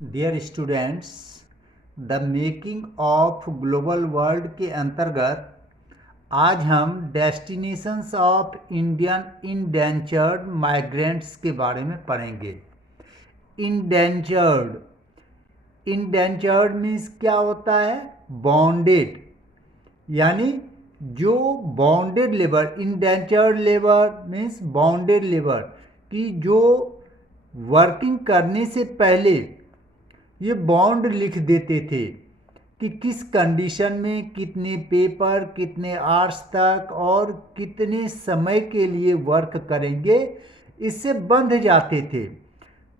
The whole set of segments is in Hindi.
Dear students, the making of global world के अंतर्गत आज हम destinations of Indian indentured migrants के बारे में पढ़ेंगे। इंडेंचर्ड इंडेंचर्ड मीन्स क्या होता है? बॉन्डेड, यानी जो bonded labour. Indentured labour means bonded labour कि जो वर्किंग करने से पहले ये बॉन्ड लिख देते थे कि किस कंडीशन में कितने पेपर, कितने आवर्स तक और कितने समय के लिए वर्क करेंगे, इससे बंध जाते थे।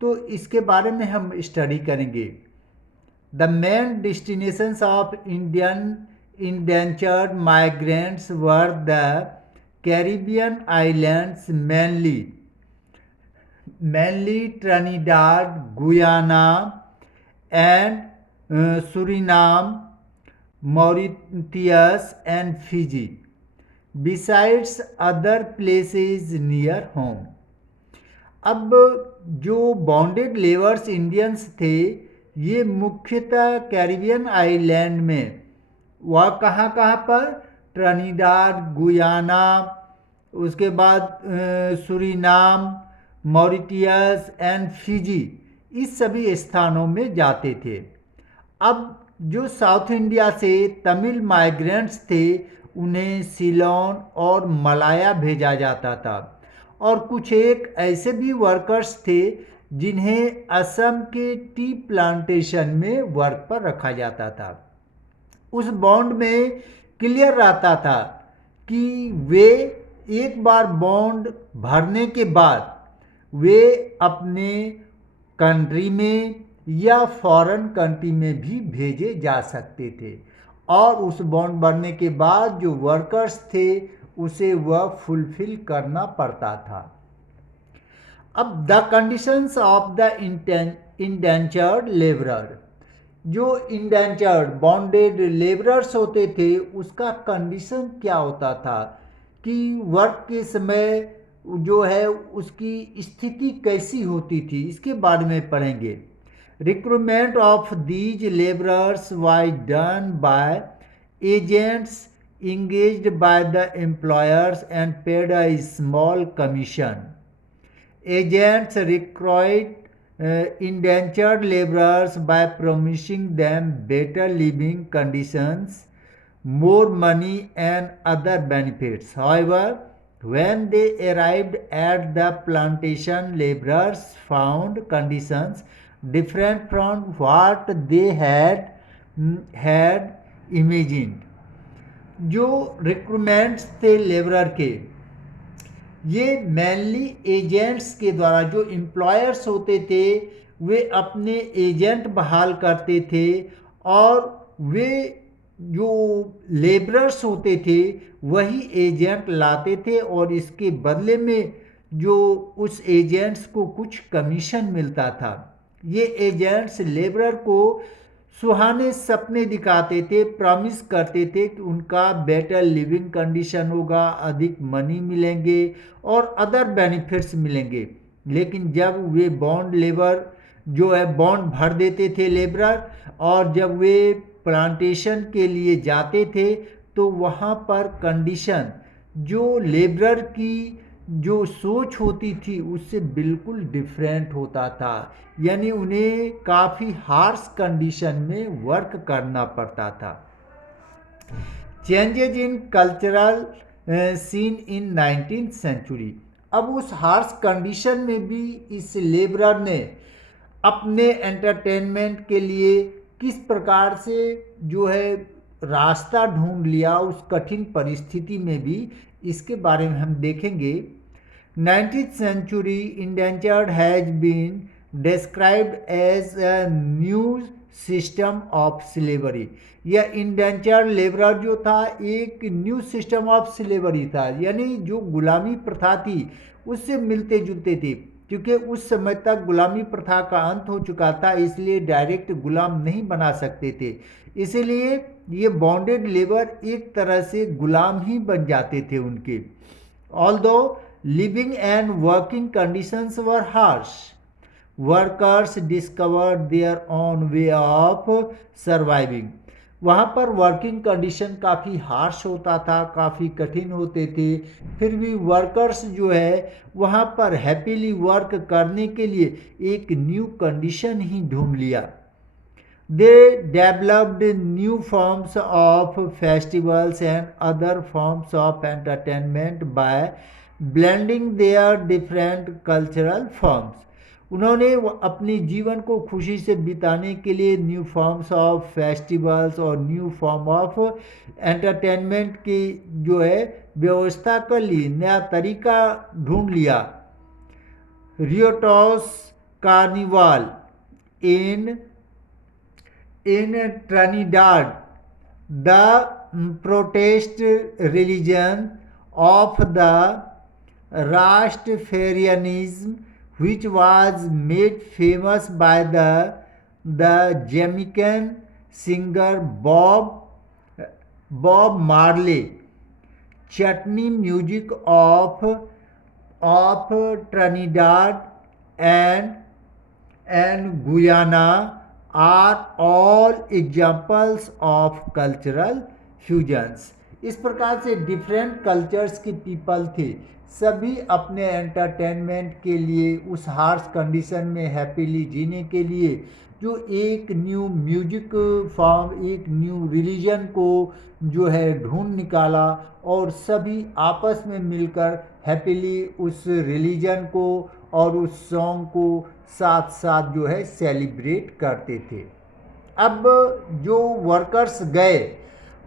तो इसके बारे में हम स्टडी करेंगे। The main destinations of Indian indentured migrants were the Caribbean islands, mainly Trinidad, Guyana, and Suriname, Mauritius, and Fiji, besides other places near home. अब जो बॉन्डेड लेबर्स इंडियंस थे, ये मुख्यतः कैरिबियन आइलैंड में, वह कहाँ कहाँ पर? ट्रिनिडाद, गुयाना, उसके बाद सूरीनाम, मॉरिटियस एंड फिजी, इस सभी स्थानों में जाते थे। अब जो साउथ इंडिया से तमिल माइग्रेंट्स थे, उन्हें सिलोन और मलाया भेजा जाता था, और कुछ एक ऐसे भी वर्कर्स थे जिन्हें असम के टी प्लांटेशन में वर्क पर रखा जाता था। उस बॉन्ड में क्लियर रहता था कि वे एक बार बॉन्ड भरने के बाद वे अपने कंट्री में या फॉरेन कंट्री में भी भेजे जा सकते थे, और उस बॉन्ड भरने के बाद जो वर्कर्स थे उसे वह फुलफिल करना पड़ता था। अब the conditions of the indentured labourer, जो इंडेंचर्ड बॉन्डेड लेबरर्स होते थे, उसका कंडीशन क्या होता था कि वर्क के समय जो है उसकी स्थिति कैसी होती थी, इसके बारे में पढ़ेंगे। Recruitment of these labourers was done by agents engaged by the employers and paid a small commission. Agents recruit indentured laborers by promising them better living conditions, more money, and other benefits. However, when they arrived at the plantation, laborers found conditions different from what they had imagined. जो रिक्रूटमेंट्स थे लेबरर के, ये मेनली एजेंट्स के द्वारा, जो एम्प्लॉयर्स होते थे वे अपने एजेंट बहाल करते थे, और वे जो लेबरर्स होते थे वही एजेंट लाते थे, और इसके बदले में जो उस एजेंट्स को कुछ कमीशन मिलता था। ये एजेंट्स लेबरर को सुहाने सपने दिखाते थे, प्रॉमिस करते थे कि उनका बेटर लिविंग कंडीशन होगा, अधिक मनी मिलेंगे और अदर बेनिफिट्स मिलेंगे। लेकिन जब वे बॉन्ड लेबर जो है बॉन्ड भर देते थे लेबरर, और जब वे प्लांटेशन के लिए जाते थे तो वहाँ पर कंडीशन जो लेबरर की जो सोच होती थी उससे बिल्कुल डिफरेंट होता था, यानी उन्हें काफ़ी हार्श कंडीशन में वर्क करना पड़ता था। Changes in cultural scene in 19th century. अब उस हार्श कंडीशन में भी इस लेबरर ने अपने एंटरटेनमेंट के लिए किस प्रकार से जो है रास्ता ढूंढ लिया उस कठिन परिस्थिति में भी, इसके बारे में हम देखेंगे। 19th century indentured has been described as a new system of slavery. यह इंडेंचर्ड लेबरर जो था एक न्यू सिस्टम ऑफ स्लेवरी था, यानी जो गुलामी प्रथा थी उससे मिलते जुलते थे, क्योंकि उस समय तक गुलामी प्रथा का अंत हो चुका था, इसलिए डायरेक्ट गुलाम नहीं बना सकते थे। इसलिए ये बॉन्डेड लेबर एक तरह से गुलाम ही बन जाते थे उनके। Although living and working conditions were harsh. Workers discovered their own way of surviving. वहाँ पर वर्किंग कंडीशन काफ़ी हार्श होता था, काफ़ी कठिन होते थे, फिर भी वर्कर्स जो है वहाँ पर हैप्पीली वर्क करने के लिए एक न्यू कंडीशन ही ढूंढ लिया। They developed new forms of festivals and other forms of entertainment by blending their different cultural forms. उन्होंने अपनी जीवन को खुशी से बिताने के लिए न्यू फॉर्म्स ऑफ फेस्टिवल्स और न्यू फॉर्म ऑफ एंटरटेनमेंट की जो है व्यवस्था कर ली, नया तरीका ढूंढ लिया। Riotous carnival in Trinidad, the protest religion of the Rastafarianism, which was made famous by the Jamaican singer Bob Marley. Chutney music of Trinidad and Guyana are all examples of cultural fusions। इस प्रकार से डिफरेंट कल्चर्स के पीपल थे, सभी अपने एंटरटेनमेंट के लिए उस हार्श कंडीशन में हैप्पीली जीने के लिए जो एक न्यू म्यूजिक फॉर्म, एक न्यू रिलीजन को जो है ढूंढ निकाला और सभी आपस में मिलकर हैप्पीली उस रिलीजन को और उस सॉन्ग को साथ साथ जो है सेलिब्रेट करते थे। अब जो वर्कर्स गए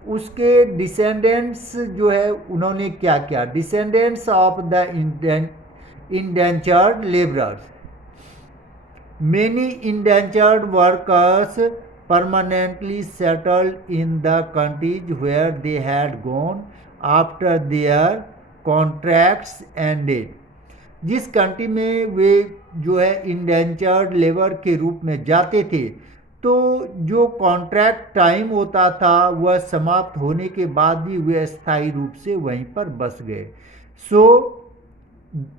उसके डिसेंडेंट्स जो है उन्होंने क्या किया, descendants of the indentured labourers, many indentured workers permanently settled in the countries where they had gone after their contracts ended। जिस कंट्री में वे जो है इंडेंचर्ड लेबर के रूप में जाते थे तो जो कॉन्ट्रैक्ट टाइम होता था वह समाप्त होने के बाद भी वे स्थायी रूप से वहीं पर बस गए। So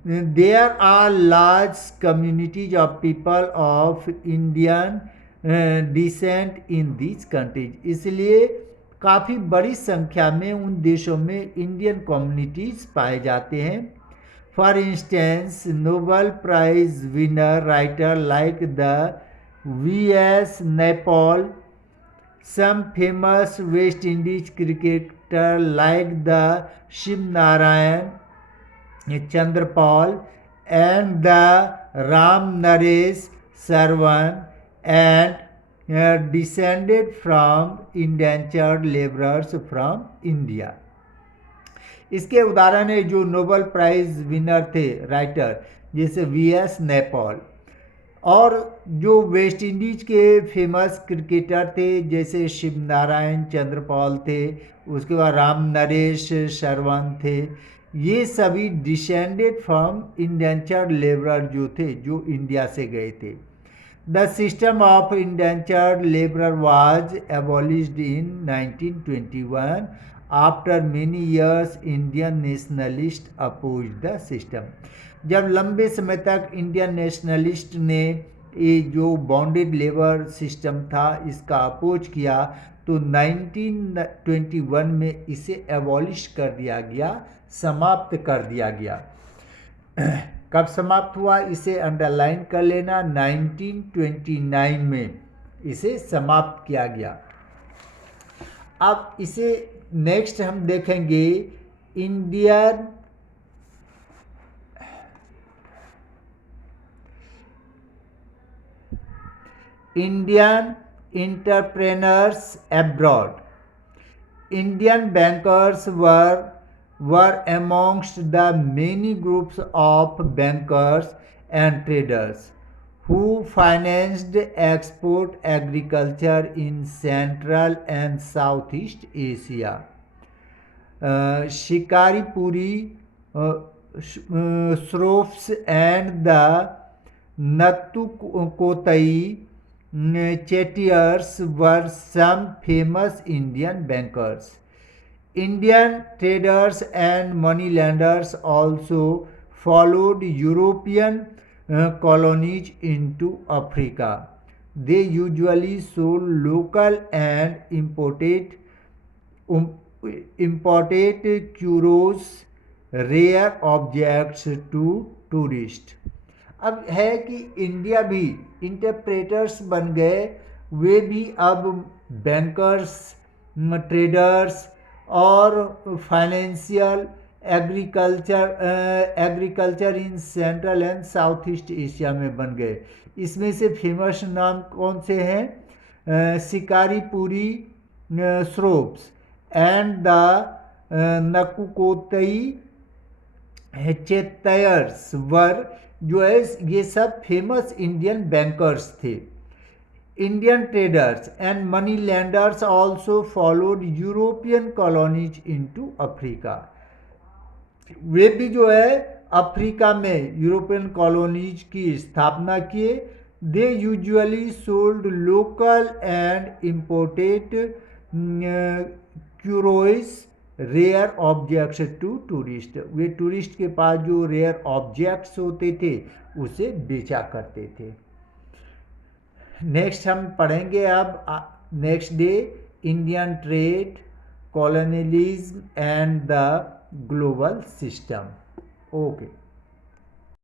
there are large communities of people of Indian descent in these countries, इसलिए काफ़ी बड़ी संख्या में उन देशों में इंडियन कम्युनिटीज़ पाए जाते हैं। For instance Nobel prize winner writer like the V.S. Naipaul, some famous West Indies cricketer like the Shivnarine Chanderpaul and the Ramnaresh Sarwan and descended from indentured laborers from India। इसके उदाहरण है जो नोबेल प्राइज विनर थे राइटर जैसे V.S. नैपॉल, और जो वेस्ट इंडीज के फेमस क्रिकेटर थे जैसे शिव नारायण चंद्रपाल थे, उसके बाद राम नरेश सरवन थे। ये सभी डिसेंडेड फ्रॉम इंडेंचर्ड लेबरर जो थे जो इंडिया से गए थे। The system of indentured labor was abolished in 1921 after many years Indian nationalists opposed the system। जब लंबे समय तक इंडियन नेशनलिस्ट ने ये जो बॉन्डेड लेबर सिस्टम था इसका अपोज किया तो 1921 में इसे एबॉलिश कर दिया गया, समाप्त कर दिया गया। कब समाप्त हुआ इसे अंडरलाइन कर लेना, 1929 में इसे समाप्त किया गया। अब इसे नेक्स्ट हम देखेंगे Indian entrepreneurs abroad. Indian bankers were amongst the many groups of bankers and traders who financed export agriculture in Central and Southeast Asia। Shikaripuri, Shroffs and the Nattukotai Chettiars were some famous Indian bankers। Indian traders and moneylenders also followed European colonies into Africa. They usually sold local and um, imported curios, rare objects to tourists. अब है कि इंडिया भी इंटरप्रेटर्स बन गए, वे भी अब बैंकर्स, ट्रेडर्स और financial agriculture in central and south east Asia में बन गए। इसमें से फेमस नाम कौन से हैं? शिकारीपुरी श्रोप्स एंड द नकुकोतई चेतयर्स वर, जो है ये सब फेमस इंडियन बैंकर्स थे। Indian traders and money lenders also followed European colonies into Africa. वे भी जो है अफ्रीका में यूरोपियन कॉलोनीज की स्थापना किए। They usually sold local and imported curios rare objects to tourist. वे टूरिस्ट के पास जो रेयर ऑब्जेक्ट्स होते थे उसे बेचा करते थे। नेक्स्ट हम पढ़ेंगे अब next day Indian trade, colonialism and the global system. Okay.